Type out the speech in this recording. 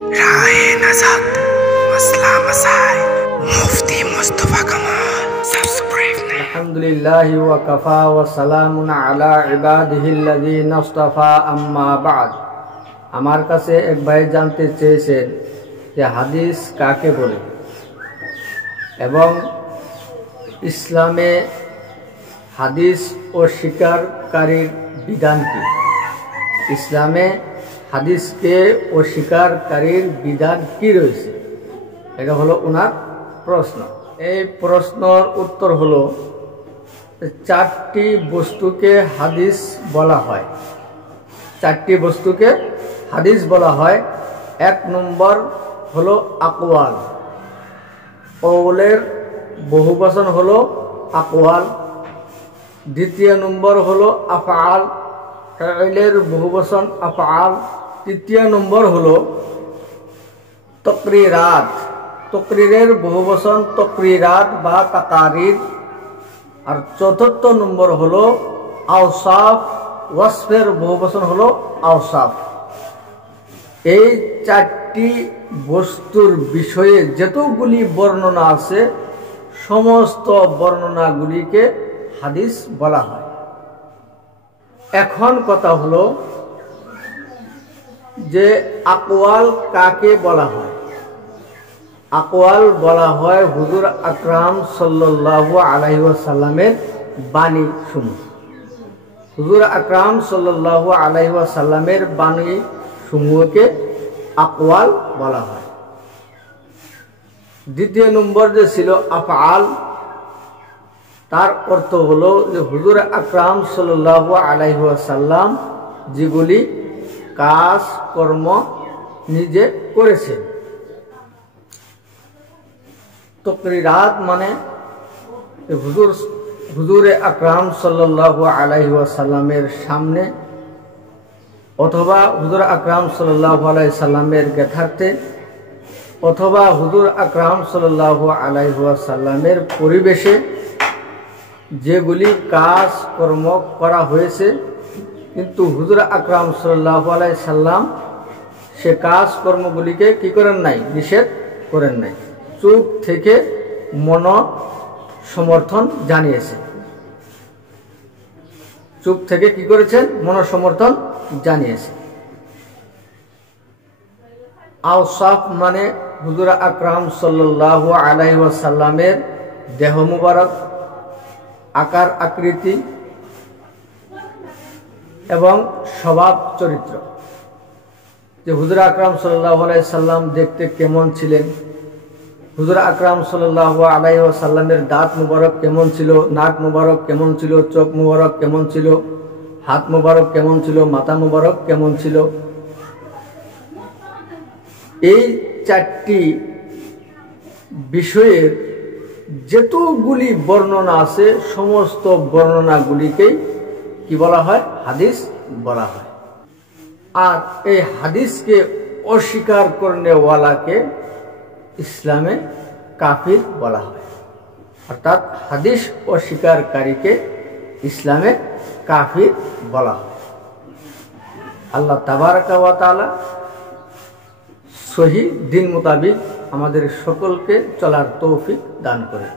राहे नजात मसला मसाइल मुफ्ती मुस्तफा कमाल सब्सक्राइब नहीं। अल्हम्दुलिल्लाहि व कफा व सलामुन अला इबादिहिल्लज़ीना इस्तफा अम्मा बाद। আমার কাছে এক ভাই জানতে চেয়েছেন যে হাদিস কাকে বলে এবং ইসলামে হাদিস অস্বীকারীর বিধান কি। ইসলামে হাদিসকে অস্বীকারীর বিধান কি রয়েছে, এটা হলো ওনার প্রশ্ন। এই প্রশ্নের উত্তর হলো চারটি বস্তুকে হাদিস বলা হয়। চারটি বস্তুকে হাদিস বলা হয়। এক নম্বর হলো আকওয়াল, কওলের বহুবচন হলো আকওয়াল। দ্বিতীয় নম্বর হলো আফআল, ফাইলের বহুবচন আফআল। তৃতীয় নম্বর হলো তকরিরাত, তকরিরের বহুবচন তকরিরাত বা তাকারির। আর চতুর্থ নম্বর হলো আওসাফ, ওয়াসফের বহুবচন হলো আওসাফ। এই চারটি বস্তুর বিষয়ে যতগুলি বর্ণনা আছে সমস্ত বর্ণনাগুলিকে হাদিস বলা হয়। এখন কথা হলো যে আকওয়াল কাকে বলা হয়। আকওয়াল বলা হয় হুজুর আকরাম সাল্লাল্লাহু আলাইহি ওয়াসাল্লামের বাণী সমূহ। হুজুর আকরাম সাল্লাল্লাহু আলাইহি ওয়াসাল্লামের বাণী সমূহকে আকওয়াল বলা হয়। দ্বিতীয় নম্বর যে ছিল আফআল, তার অর্থ হলো যে হুজুর আকরাম সাল্লাল্লাহু আলাইহি ওয়াসাল্লাম যেগুলি কাজ কর্ম নিজে করেছেন। তকরিরাত মানে হুজুরে আকরাম সাল্লাল্লাহু আলাইহি ওয়াসাল্লামের সামনে অথবা হুজুর আকরাম সাল্লাল্লাহু আলাইহি সাল্লামের জ্ঞাতার্থে অথবা হুজুর আকরাম সাল্লাল্লাহু আলাইহি ওয়াসাল্লামের পরিবেশে যেগুলি কাজ কর্ম করা হয়েছে, কিন্তু হুজুর আকরাম সাল্লাল্লাহু আলাইহি সাল্লাম সে কাজ কর্মগুলিকে কি করেন নাই, নিষেধ করেন নাই। চুপ থেকে মন সমর্থন জানিয়েছে। চুপ থেকে কি করেছেন, মন সমর্থন জানিয়েছে। আওসাফ মানে হুজুর আকরাম সাল্লাল্লাহু আলাইহি ওয়াসাল্লামের দেহ মুবারক, আকার আকৃতি এবং স্বভাব চরিত্র। যে হুজুর আকরাম সাল্লাল্লাহু আলাইহি সাল্লাম দেখতে কেমন ছিলেন, হুজুর আকরাম সাল্লাল্লাহু আলাইহি ওয়াসাল্লামের দাঁত মুবারক কেমন ছিল, নাক মুবারক কেমন ছিল, চোখ মুবারক কেমন ছিল, হাত মুবারক কেমন ছিল, মাথা মুবারক কেমন ছিল। এই চারটি বিষয়ের যতগুলি বর্ণনা আছে সমস্ত বর্ণনাগুলিকেই কি বলা হয়, হাদিস বলা হয়। আর এই হাদিসকে অস্বীকার করনেওয়ালাকে ইসলামে কাফির বলা হয়। অর্থাৎ হাদিস অস্বীকারীকে ইসলামে কাফির বলা হয়। আল্লাহ তাবারাকা ওয়া তাআলা সহি দিন মোতাবিক আমাদের সকলকে চলার তৌফিক দান করে।